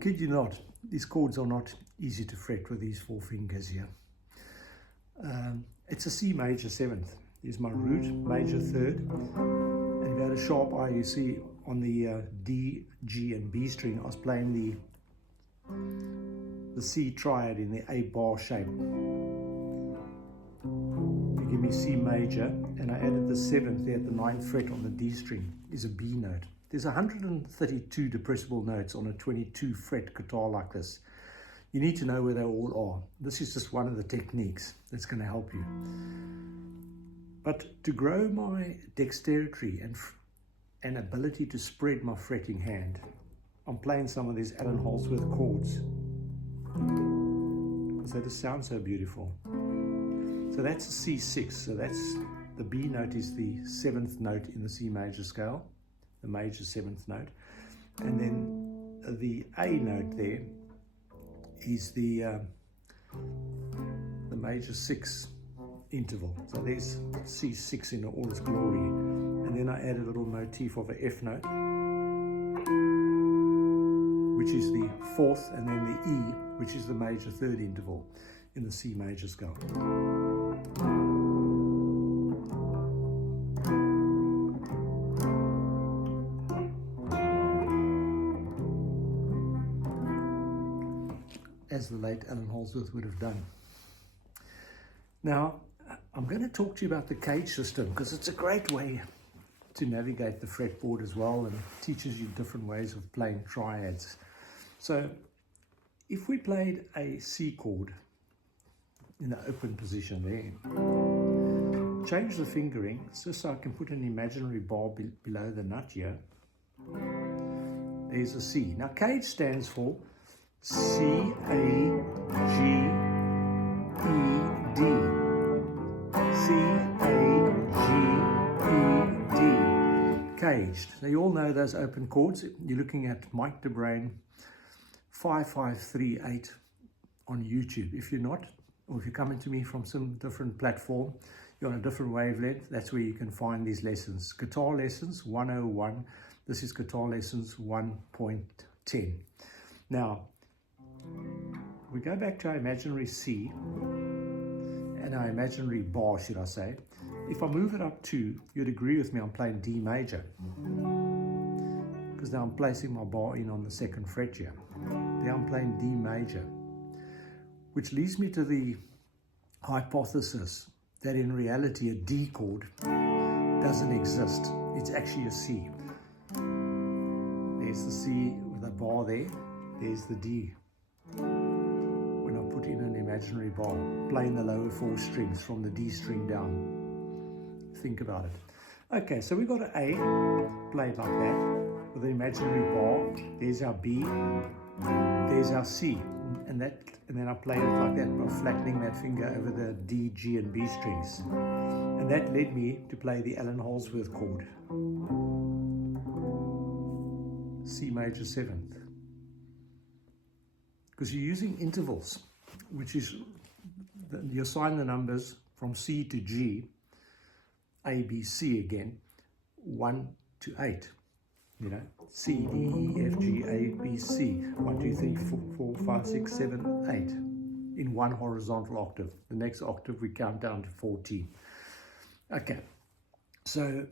kid you not, these chords are not easy to fret with these 4 fingers here. It's a C major 7th. Here's my root, major 3rd. And go to sharp I, you see on the D, G and B string, I was playing the C triad in the A bar shape. You give me C major, and I added the 7th there at the 9th fret on the D string, is a B note. There's 132 depressible notes on a 22 fret guitar like this. You need to know where they all are. This is just one of the techniques that's going to help you. But to grow my dexterity and ability to spread my fretting hand, I'm playing some of these Allen Holdsworth chords because they just sound so beautiful. So that's a C6. So that's the B note is the 7th note in the C major scale, the major 7th note, and then the A note there is the major 6 interval. So there's C6 in all its glory. And then I add a little motif of an F note, which is the 4th, and then the E, which is the major 3rd interval in the C major scale. As the late Allen Holdsworth would have done. Now, I'm going to talk to you about the cage system because it's a great way to navigate the fretboard as well, and it teaches you different ways of playing triads. So, if we played a C chord in the open position there, change the fingering just so I can put an imaginary bar below the nut here. There's a C. Now, cage stands for C, A, G, E, D. C, A, G, E, D. Caged. Now you all know those open chords. You're looking at Mike DeBrain 5538 on YouTube. If you're not, or if you're coming to me from some different platform, you're on a different wavelength, that's where you can find these lessons. Guitar Lessons 101. This is Guitar Lessons 1.10. Now, we go back to our imaginary C and our imaginary bar, should I say. If I move it up 2, you'd agree with me I'm playing D major, because now I'm placing my bar in on the 2nd fret here. Now I'm playing D major, which leads me to the hypothesis that in reality a D chord doesn't exist. It's actually a C. There's the C with a bar there. There's the D. When I put in an imaginary bar, playing the lower 4 strings from the D string down. Think about it. Okay, so we've got an A played like that with an imaginary bar. There's our B. There's our C. And then I played it like that by flattening that finger over the D, G, and B strings. And that led me to play the Allen Holdsworth chord. C major 7th. Because you're using intervals, which is, you assign the numbers from C to G, A, B, C again, 1 to 8. You know, C, D, E, F, G, A, B, C, 1, 2, 3, 4, 5, 6, 7, 8, in one horizontal octave. The next octave we count down to 14. Okay, so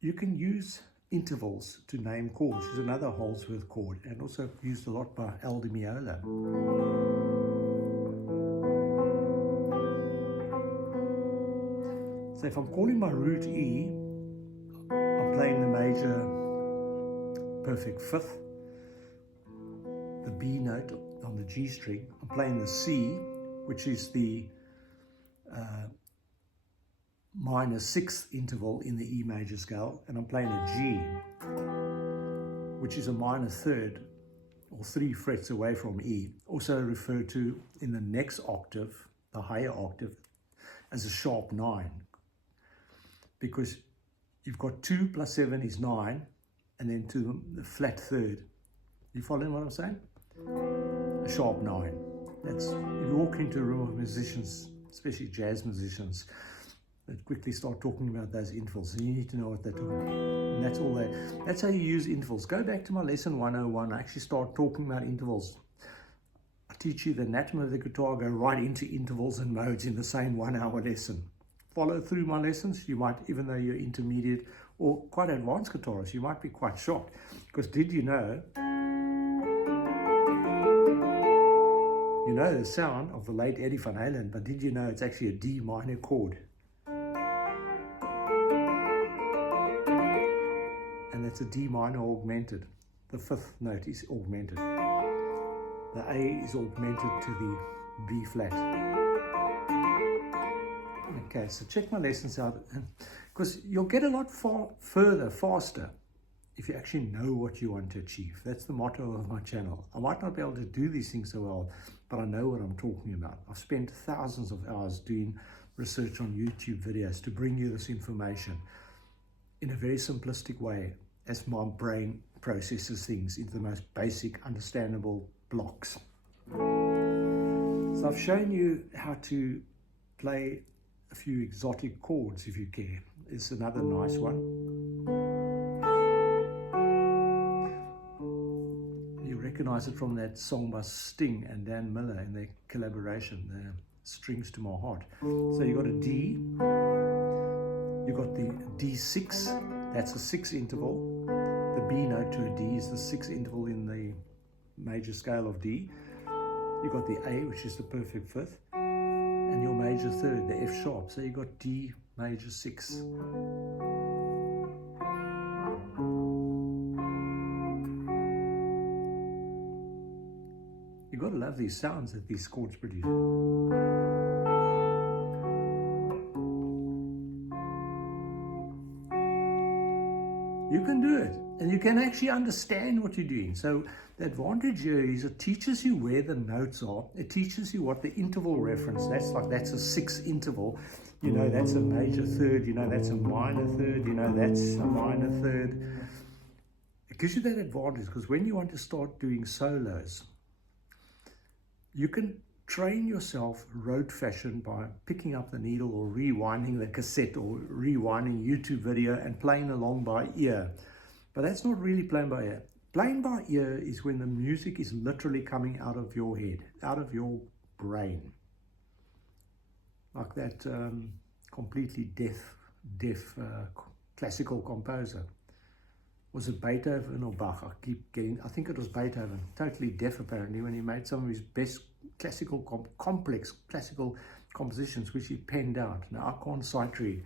you can use intervals to name chords, which is another Holdsworth chord, and also used a lot by Al Di Meola. So if I'm calling my root E, I'm playing the major perfect 5th, the B note on the G string. I'm playing the C, which is the minor 6th interval in the E major scale, and I'm playing a G, which is a minor 3rd or 3 frets away from E, also referred to in the next octave, the higher octave, as a sharp 9, because you've got 2 plus 7 is 9, and then to the flat 3rd. You following what I'm saying? A sharp 9. That's, if you walk into a room of musicians, especially jazz musicians, that quickly start talking about those intervals. And you need to know what they're talking about. And that's all that's how you use intervals. Go back to my lesson 101. I actually start talking about intervals. I teach you the anatomy of the guitar, go right into intervals and modes in the same 1 hour lesson. Follow through my lessons. You might, even though you're intermediate or quite advanced guitarist, you might be quite shocked. Because did you know the sound of the late Eddie Van Halen, but did you know it's actually a D minor chord? And it's a D minor augmented. The 5th note is augmented. The A is augmented to the B flat. Okay, so check my lessons out, because you'll get a lot faster if you actually know what you want to achieve. That's the motto of my channel. I might not be able to do these things so well, but I know what I'm talking about. I've spent thousands of hours doing research on YouTube videos to bring you this information in a very simplistic way as my brain processes things into the most basic, understandable blocks. So I've shown you how to play a few exotic chords if you care. It's another nice one. You recognize it from that song by Sting and Dan Miller in their collaboration, the Strings to My Heart. So you got a D, you got the D6, that's a 6 interval. The B note to a D is the 6th interval in the major scale of D. You got the A, which is the perfect 5th, and your major 3rd, the F sharp. So you got D major 6. You've got to love these sounds that these chords produce. You can do it, and you can actually understand what you're doing. So the advantage here is it teaches you where the notes are. It teaches you what the interval reference, that's a 6th interval. You know, that's a major 3rd, you know, that's a minor 3rd, you know, that's a minor 3rd. It gives you that advantage, because when you want to start doing solos, you can train yourself rote fashion by picking up the needle or rewinding the cassette or rewinding YouTube video and playing along by ear. But that's not really playing by ear. Playing by ear is when the music is literally coming out of your head, out of your brain. Like that completely deaf classical composer. Was it Beethoven or Bach? I think it was Beethoven, totally deaf apparently, when he made some of his best classical, complex classical compositions, which he penned out. Now, I can't sight read,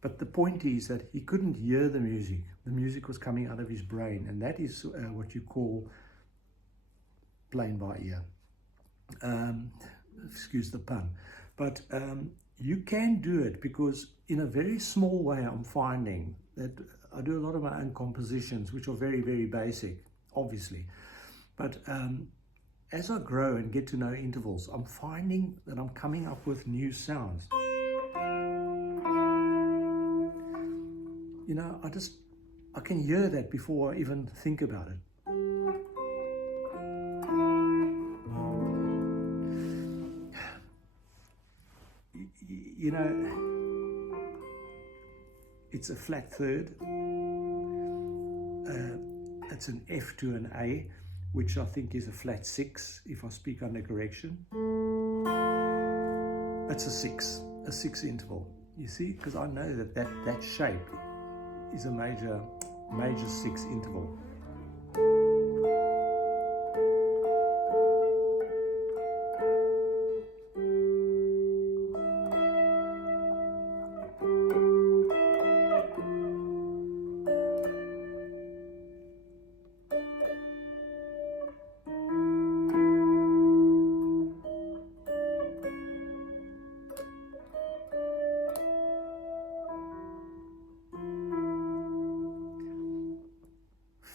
but the point is that he couldn't hear the music. The music was coming out of his brain, and that is what you call playing by ear. Excuse the pun. But you can do it, because in a very small way I'm finding that I do a lot of my own compositions, which are very, very basic, obviously. But as I grow and get to know intervals, I'm finding that I'm coming up with new sounds. You know, I can hear that before I even think about it. You know, it's a flat 3rd. It's an F to an A, which I think is a flat 6 if I speak under correction. That's a 6 interval. You see, because I know that shape is a major 6 interval.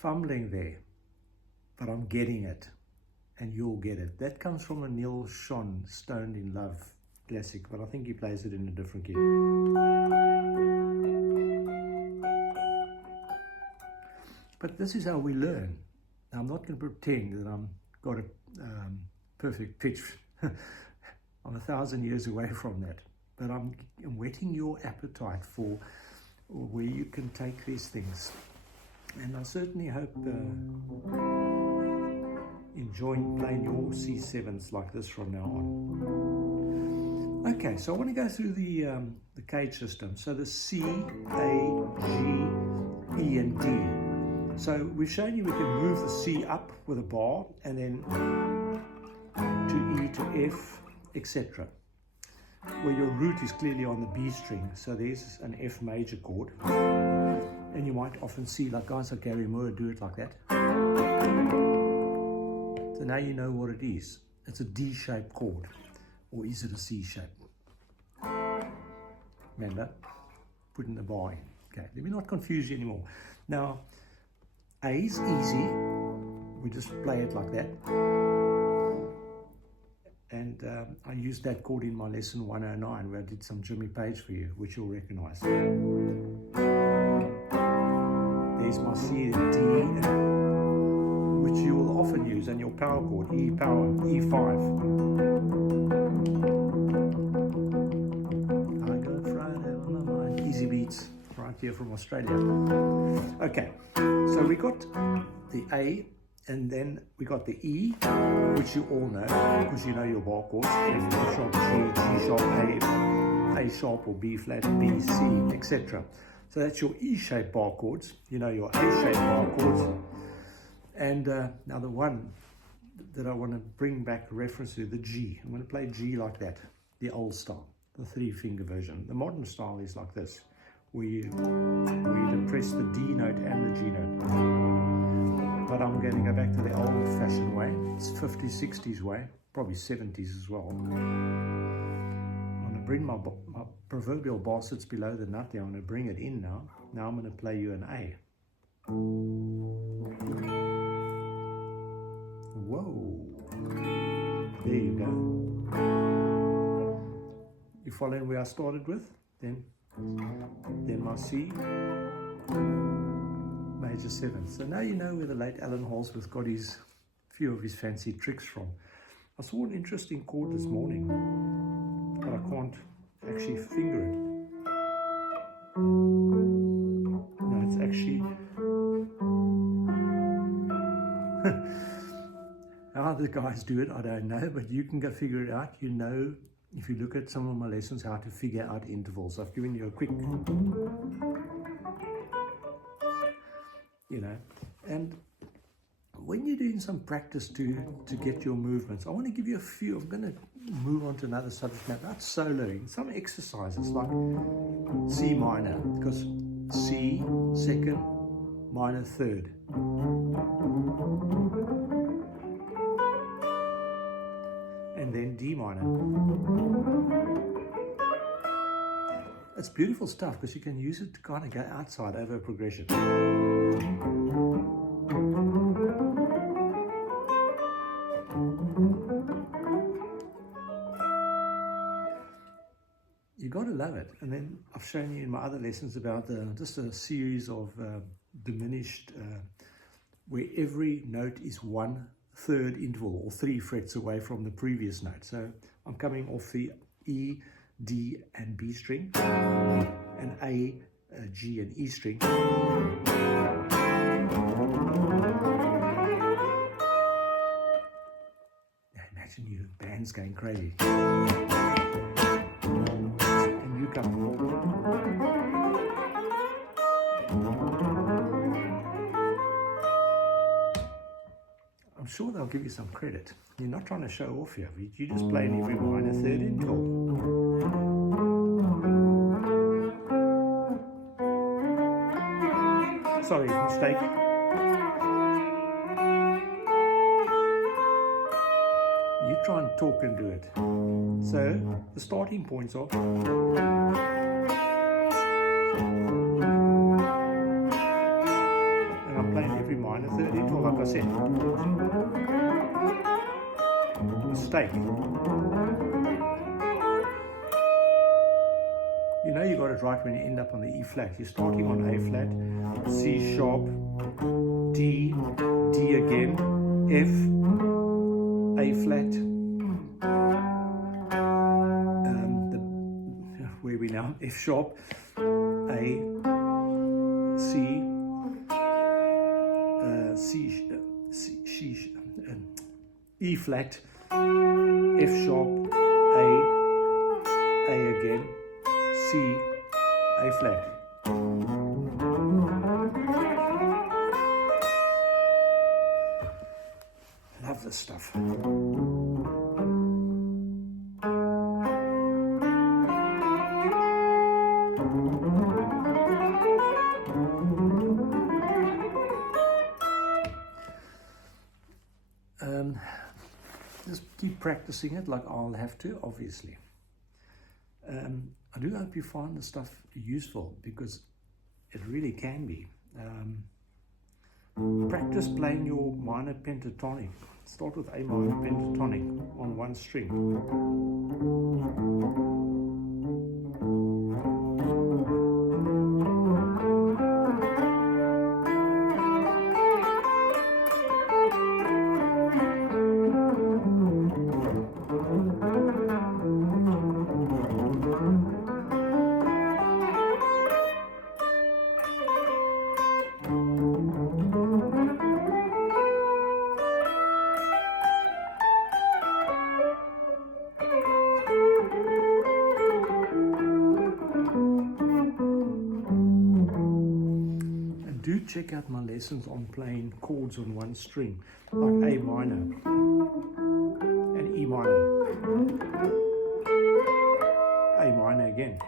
Fumbling there, but I'm getting it, and you'll get it. That comes from a Neil Schon Stoned in Love classic, but I think he plays it in a different key. But this is how we learn. Now, I'm not going to pretend that I've got a perfect pitch. I'm 1,000 years away from that. but I'm whetting your appetite for where you can take these things. And I certainly hope enjoying playing your C7s like this from now on. Okay, so I want to go through the cage system. So the C, A, G, E, and D. So we've shown you we can move the C up with a bar, and then to E to F, etc. Where your root is clearly on the B string, so there's an F major chord. And you might often see, like guys like Gary Moore do it like that. So now you know what it is. It's a D-shaped chord, or is it a C shape? Remember, putting the bar in. Okay, let me not confuse you anymore. Now, A is easy. We just play it like that. And I used that chord in my lesson 109, where I did some Jimmy Page for you, which you'll recognize. There's my C and D, which you will often use, and your power chord, E power, E5. I go Friday on my mind. Easy beats, right here from Australia. Okay, so we got the A, and then we got the E, which you all know, because you know your bar chords, F sharp, G, G sharp, A sharp, or B flat, B, C, etc. So that's your E-shaped bar chords. You know your A-shaped bar chords. And now the one that I want to bring back a reference to, the G. I'm going to play G like that, the old style, the 3-finger version. The modern style is like this, where you press the D note and the G note. But I'm going to go back to the old-fashioned way. It's 50s, 60s way, probably 70s as well. I'm going to bring my proverbial bar sits below the nut there. I'm going to bring it in now. Now I'm going to play you an A. Whoa. There you go. You following where I started with? Then my C. Major 7. So now you know where the late Alan Holsworth got his few of his fancy tricks from. I saw an interesting chord this morning, but I can't actually finger it. No, it's actually how the guys do it, I don't know, but you can go figure it out. You know, if you look at some of my lessons, how to figure out intervals. I've given you a quick, and when you're doing some practice to get your movements, I want to give you a few. I'm going to move on to another subject now about soloing. Some exercises like C minor, because C, second, minor, third. And then D minor. It's beautiful stuff because you can use it to kind of go outside over a progression. You got to love it. And then I've shown you in my other lessons about just a series of diminished, where every note is 1/3 interval, or 3 frets away from the previous note. So I'm coming off the E, D, and B string, and A, G, and E string. Imagine you bands going crazy. And you come forward. I'm sure they'll give you some credit. You're not trying to show off here. You're just playing every minor 3rd interval. Sorry, mistake. You try and talk and do it. So the starting points are. And I'm playing every minor 3rd interval, like I said. Mistake. You know you got it right when you end up on the E flat. You're starting on A flat, C sharp, D, D again, F, A flat. we now? F sharp, A, C, E flat, F sharp, A again, C, A flat. Love this stuff. Just keep practicing it like I'll have to, obviously. I do hope you find this stuff useful, because it really can be. Practice playing your minor pentatonic. Start with A minor pentatonic on one string. Do check out my lessons on playing chords on one string, like A minor and E minor, A minor again.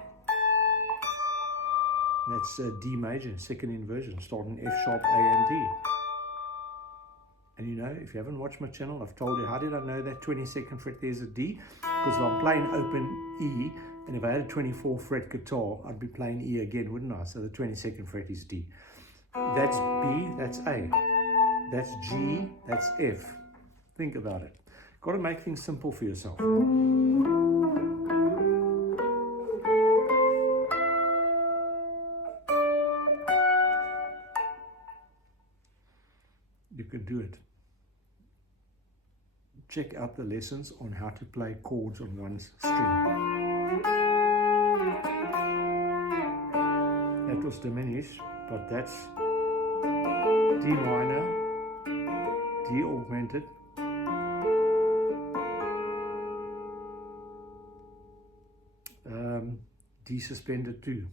That's D major, second inversion, starting F sharp, A and D. And you know, if you haven't watched my channel, I've told you, how did I know that 22nd fret there's a D? Because if I'm playing open E, and if I had a 24 fret guitar, I'd be playing E again, wouldn't I? So the 22nd fret is D. That's B, that's A. That's G, that's F. Think about it. Got to make things simple for yourself. You can do it. Check out the lessons on how to play chords on one string. That was diminished, but that's D minor, D augmented, D suspended 2.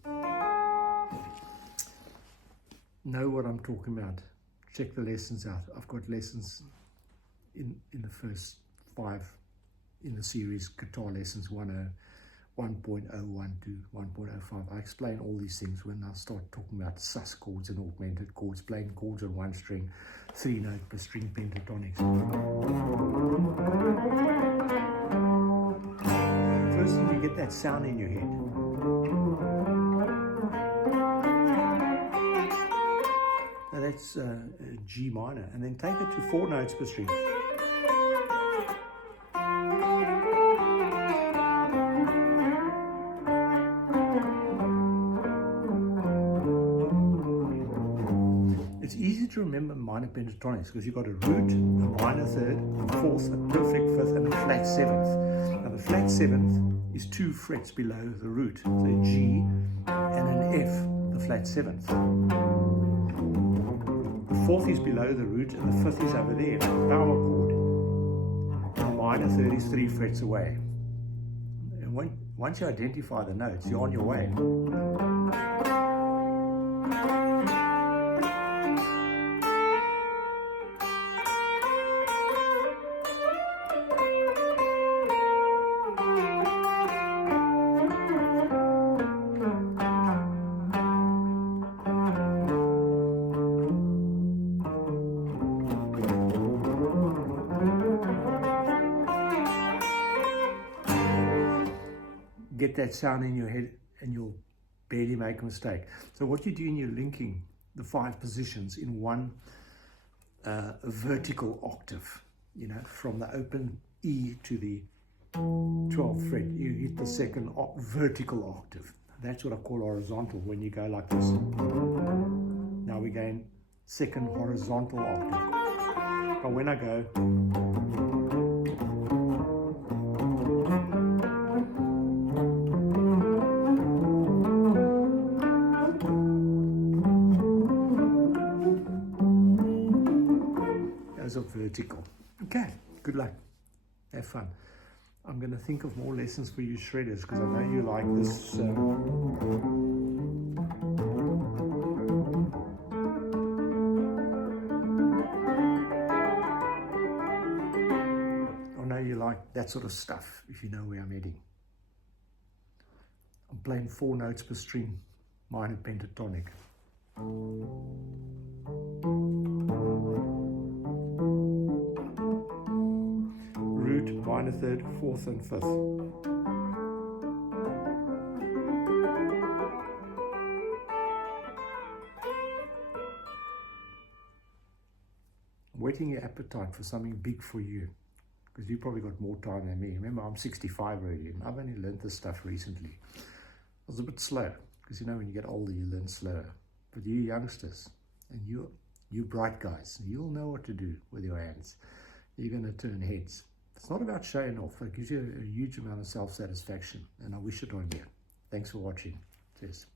Know what I'm talking about. Check the lessons out. I've got lessons in the first 5 in the series, guitar lessons 1.0, 1.012, 1.05. I explain all these things when I start talking about sus chords and augmented chords, playing chords on one string, 3-note per string pentatonics. First thing, you get that sound in your head. Now that's G minor, and then take it to 4 notes per string. It's easy to remember minor pentatonics because you've got a root, a minor third, a fourth, a perfect fifth, and a flat seventh. Now the flat seventh is 2 frets below the root, so G and an F, the flat seventh. The fourth is below the root, and the fifth is over there, power chord. The minor third is 3 frets away. And once you identify the notes, you're on your way. Get that sound in your head and you'll barely make a mistake. So what you do in your linking the 5 positions in one vertical octave, you know, from the open E to the 12th fret, you hit the second vertical octave. That's what I call horizontal, when you go like this. Now we're going second horizontal octave. But when I go, vertical. Okay, good luck. Have fun. I'm going to think of more lessons for you shredders, because I know you like this. I know you like that sort of stuff, if you know where I'm heading. I'm playing 4 notes per string, minor pentatonic. Root, minor third, fourth and fifth. Whetting your appetite for something big for you, because you probably got more time than me. Remember, I'm 65 already, and I've only learned this stuff recently. I was a bit slow, because you know when you get older you learn slower. But you youngsters, and you bright guys, you'll know what to do with your hands. You're going to turn heads. It's not about showing off. It gives you a huge amount of self-satisfaction, and I wish it on you. Thanks for watching. Cheers.